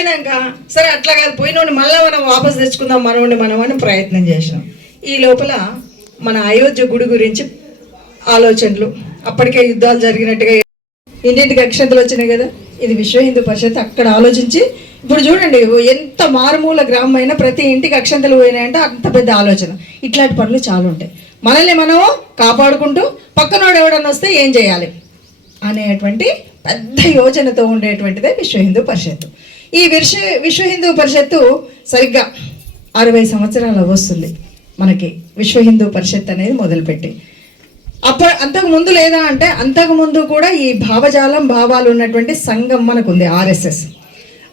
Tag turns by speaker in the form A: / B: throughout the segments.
A: పోయినాక సరే అట్లా కాదు పోయినోడిని మళ్ళీ మనం వాపస్ తెచ్చుకుందాం మనోడిని మనం అని ప్రయత్నం చేసినాం. ఈ లోపల మన అయోధ్య గుడి గురించి ఆలోచనలు అప్పటికే యుద్ధాలు జరిగినట్టుగా ఇంటింటికి అక్షంతలు వచ్చినాయి కదా. ఇది విశ్వ హిందూ పరిషత్ అక్కడ ఆలోచించి ఇప్పుడు చూడండి ఎంత మారుమూల గ్రామం అయినా ప్రతి ఇంటికి అక్షంతలు పోయినాయంటే అంత పెద్ద ఆలోచన. ఇట్లాంటి పనులు చాలా ఉంటాయి. మనల్ని మనము కాపాడుకుంటూ పక్కనోడు ఎవడన్నా వస్తే ఏం చేయాలి? అనేటువంటి పెద్ద యోజనతో ఉండేటువంటిదే విశ్వ హిందూ పరిషత్తు. ఈ విశ్వ విశ్వ హిందూ పరిషత్తు సరిగ్గా అరవై సంవత్సరాలు వస్తుంది మనకి. విశ్వ హిందూ పరిషత్ అనేది మొదలుపెట్టి. అప్ప అంతకు ముందు లేదా అంటే అంతకు ముందు కూడా ఈ భావజాలం భావాలు ఉన్నటువంటి సంఘం మనకుంది ఆర్ఎస్ఎస్.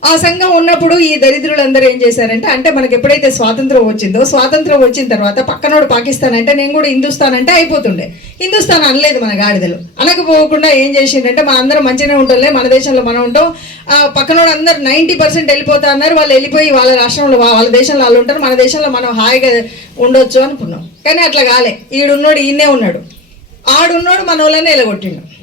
A: ఆ సంఘం ఉన్నప్పుడు ఈ దరిద్రులందరూ ఏం చేశారంటే అంటే మనకి ఎప్పుడైతే స్వాతంత్రం వచ్చిందో స్వాతంత్రం వచ్చిన తర్వాత పక్కనోడు పాకిస్తాన్ అంటే నేను కూడా హిందుస్థాన్ అంటే అయిపోతుండే. హిందుస్థాన్ అనలేదు మన గాడిదలు. అనకపోకుండా ఏం చేసిండంటే మా అందరం మంచిగానే ఉంటుందిలే మన దేశంలో మనం ఉంటాం. ఆ పక్కనోడు అందరు నైంటీ పర్సెంట్ వెళ్ళిపోతా అన్నారు వాళ్ళు వెళ్ళిపోయి వాళ్ళ రాష్ట్రంలో వాళ్ళ దేశంలో వాళ్ళు ఉంటారు మన దేశంలో మనం హాయిగా ఉండొచ్చు అనుకున్నాం. కానీ అట్లా కాలే. ఈడున్నోడు ఈయనే ఉన్నాడు. ఆడున్నోడు మన వాళ్ళనే ఎలగొట్టిండు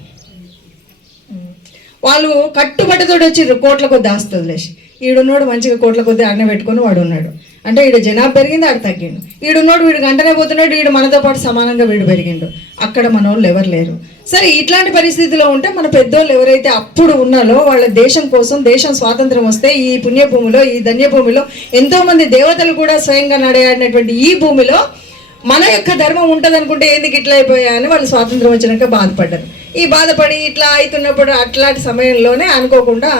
A: వాళ్ళు కట్టుబడితోటి వచ్చి కోట్ల కొద్ది ఆస్తి వదిలేసి ఈడున్నోడు మంచిగా కోట్ల కొద్ది అన్న పెట్టుకొని వాడు ఉన్నాడు అంటే ఈడు జనాభా పెరిగింది ఆడు తగ్గిండు. ఈడున్నోడు వీడు గంటనే పోతున్నాడు వీడు మనతో పాటు సమానంగా వీడు పెరిగిండు. అక్కడ మన వాళ్ళు ఎవరు లేరు. సరే ఇట్లాంటి పరిస్థితిలో ఉంటే మన పెద్దోళ్ళు ఎవరైతే అప్పుడు ఉన్నారో వాళ్ళ దేశం కోసం దేశం స్వాతంత్రం వస్తే ఈ పుణ్యభూమిలో ఈ ధన్యభూమిలో ఎంతోమంది దేవతలు కూడా స్వయంగా నడయాడినటువంటి ఈ భూమిలో మన యొక్క ధర్మం ఉంటుంది అనుకుంటే ఎందుకు ఇట్లా అయిపోయా అని వాళ్ళు స్వాతంత్రం వచ్చినాక బాధపడ్డారు. ఈ బాధపడి ఇట్లా అవుతున్నప్పుడు అట్లాంటి సమయంలోనే అనుకోకుండా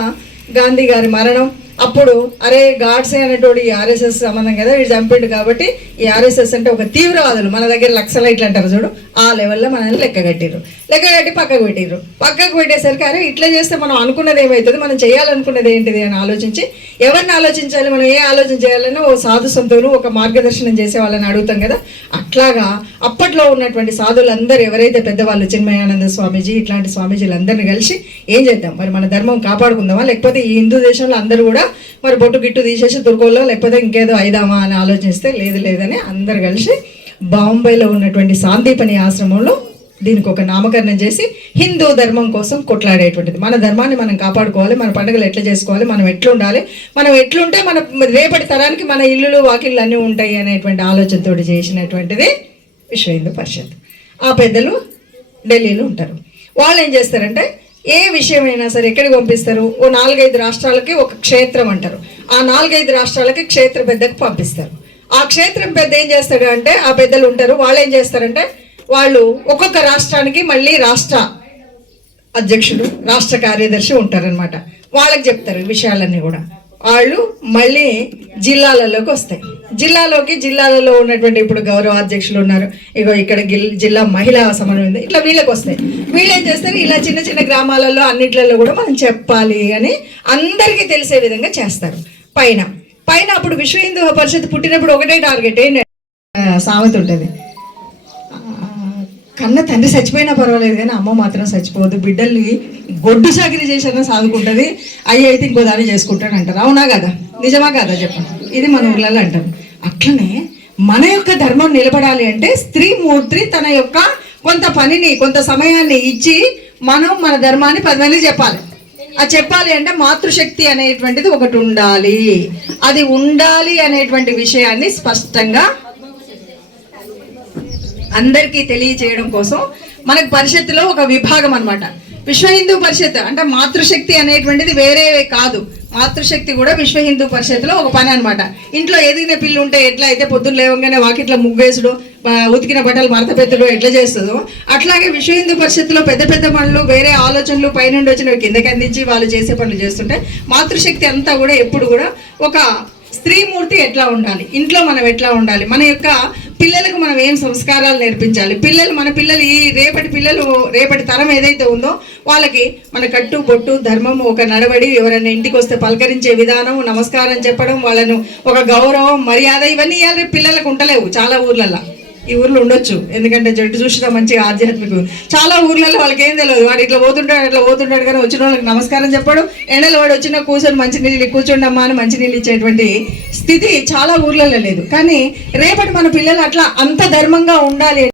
A: గాంధీ గారి మరణం. అప్పుడు అరే గాడ్సే అనేటోడు ఈ ఆర్ఎస్ఎస్ సంబంధం కదా వీడు చంపిండు కాబట్టి ఈ ఆర్ఎస్ఎస్ అంటే ఒక తీవ్రవాదులు. మన దగ్గర లక్షల ఇట్లా అంటారు చూడు ఆ లెవెల్లో మనల్ని లెక్క కట్టిర్రు. లెక్క కట్టి పక్కకు పెట్టిర్రు. పక్కకు పెట్టేసరికి అరే ఇట్లా చేస్తే మనం అనుకున్నది ఏమవుతుంది మనం చేయాలనుకున్నది ఏంటిది? అని ఆలోచించి ఎవరిని ఆలోచించాలి? మనం ఏ ఆలోచన చేయాలని ఓ సాధు సంతులు ఒక మార్గదర్శనం చేసే వాళ్ళని అడుగుతాం కదా. అట్లాగా అప్పట్లో ఉన్నటువంటి సాధులందరూ ఎవరైతే పెద్దవాళ్ళు చిన్మయానంద స్వామీజీ ఇట్లాంటి స్వామీజీలందరినీ కలిసి ఏం చేద్దాం? మరి మన ధర్మం కాపాడుకుందామా? లేకపోతే ఈ హిందూ దేశంలో అందరూ కూడా మరి బొట్టు గిట్టు తీసేసి దుర్గోల్లో లేకపోతే ఇంకేదో అయిదామా అని ఆలోచిస్తే లేదు లేదని అందరు కలిసి బాంబేలో ఉన్నటువంటి సాందీపని ఆశ్రమంలో దీనికి ఒక నామకరణం చేసి హిందూ ధర్మం కోసం కొట్లాడేటువంటిది. మన ధర్మాన్ని మనం కాపాడుకోవాలి మన పండుగలు ఎట్లా చేసుకోవాలి మనం ఎట్లుండాలి మనం ఎట్లుంటే మన రేపటి తరానికి మన ఇల్లులు వాకిళ్ళు అన్నీ ఉంటాయి అనేటువంటి ఆలోచనతో చేసినటువంటిది విశ్వ హిందూ పరిషత్. ఆ పెద్దలు ఢిల్లీలో ఉంటారు. వాళ్ళు ఏం చేస్తారంటే ఏ విషయమైనా సరే ఎక్కడికి పంపిస్తారు? ఓ నాలుగైదు రాష్ట్రాలకి ఒక క్షేత్రం అంటారు. ఆ నాలుగైదు రాష్ట్రాలకి క్షేత్ర పెద్దకు పంపిస్తారు. ఆ క్షేత్రం పెద్ద ఏం చేస్తాడు అంటే ఆ పెద్దలు ఉంటారు. వాళ్ళు ఏం చేస్తారంటే వాళ్ళు ఒక్కొక్క రాష్ట్రానికి మళ్ళీ రాష్ట్ర అధ్యక్షుడు రాష్ట్ర కార్యదర్శి ఉంటారనమాట వాళ్ళకి చెప్తారు విషయాలన్నీ కూడా. వాళ్ళు మళ్ళీ జిల్లాలలోకి వస్తాయి. జిల్లాలోకి జిల్లాలలో ఉన్నటువంటి ఇప్పుడు గౌరవ అధ్యక్షులు ఉన్నారు. ఇగో ఇక్కడ గిల్- జిల్లా మహిళా సమన్వయం ఉంది. ఇట్లా వీళ్ళకి వస్తాయి. వీళ్ళు ఏం చేస్తారు? ఇలా చిన్న చిన్న గ్రామాలలో అన్నిట్లలో కూడా మనం చెప్పాలి అని అందరికీ తెలిసే విధంగా చేస్తారు. పైన. పైన అప్పుడు విశ్వ హిందూ పరిషత్ పుట్టినప్పుడు ఒకటే టార్గెట్ ఏంటి సామెత ఉంటుంది. కన్న తండ్రి చచ్చిపోయినా పర్వాలేదు కానీ అమ్మ మాత్రం చచ్చిపోవద్దు. బిడ్డల్ని గొడ్డు సాగిరి చేసినా సాదుకుంటుంది అయ్యి అయితే ఇంకో దాన్ని చేసుకుంటాడు అంటారు అవునా కదా? నిజమా కదా చెప్పండి. ఇది మన ఊర్లలో అంటారు. అట్లనే మన యొక్క ధర్మం నిలబడాలి అంటే స్త్రీ మూర్తి తన యొక్క కొంత పనిని కొంత సమయాన్ని ఇచ్చి మనం మన ధర్మాన్ని పది మంది చెప్పాలి. అది చెప్పాలి అంటే మాతృశక్తి అనేటువంటిది ఒకటి ఉండాలి. అది ఉండాలి అనేటువంటి విషయాన్ని స్పష్టంగా అందరికీ తెలియచేయడం కోసం మనకు పరిషత్తులో ఒక విభాగం అన్నమాట. విశ్వ హిందూ పరిషత్ అంటే మాతృశక్తి అనేటువంటిది వేరే కాదు. మాతృశక్తి కూడా విశ్వ హిందూ పరిషత్లో ఒక పని అనమాట ఇంట్లో ఎదిగిన పిల్లు ఉంటే ఎట్లా అయితే పొద్దున్న లేవగానే వాకిట్లో ముగ్గేసుడు ఉతికిన బట్టలు మడత పెత్తడు ఎట్లా చేస్తుందో. అట్లాగే విశ్వ హిందూ పరిషత్తులో పెద్ద పెద్ద పనులు వేరే ఆలోచనలు పైనుండి వచ్చినవి కిందకి అందించి వాళ్ళు చేసే పనులు చేస్తుంటే మాతృశక్తి అంతా కూడా ఎప్పుడు కూడా ఒక స్త్రీమూర్తి ఎట్లా ఉండాలి? ఇంట్లో మనం ఎట్లా ఉండాలి? మన యొక్క పిల్లలకు మనం ఏం సంస్కారాలు నేర్పించాలి? పిల్లలు మన పిల్లలు ఈ రేపటి పిల్లలు రేపటి తరం ఏదైతే ఉందో వాళ్ళకి మన కట్టు బొట్టు ధర్మం ఒక నడవడి ఎవరైనా ఇంటికి వస్తే పలకరించే విధానం నమస్కారం చెప్పడం వాళ్ళను ఒక గౌరవం మర్యాద ఇవన్నీ ఇవ్వాలి పిల్లలకు ఉండలేవు చాలా ఊర్లలో ఈ ఊర్లో ఉండొచ్చు. ఎందుకంటే జట్టు చూసినా మంచిగా ఆధ్యాత్మిక. చాలా ఊర్లలో వాళ్ళకి ఏం తెలియదు వాడు ఇట్లా పోతుంటాడు అట్లా పోతుంటాడు కానీ వచ్చిన వాళ్ళకి నమస్కారం చెప్పాడు. ఎండలు వాడు వచ్చిన కూర్చొని మంచి నీళ్ళు కూర్చోండమ్మా అని మంచి నీళ్ళు ఇచ్చేటువంటి స్థితి చాలా ఊర్లలో లేదు. కానీ రేపటి మన పిల్లలు అట్లా అంత ధర్మంగా ఉండాలి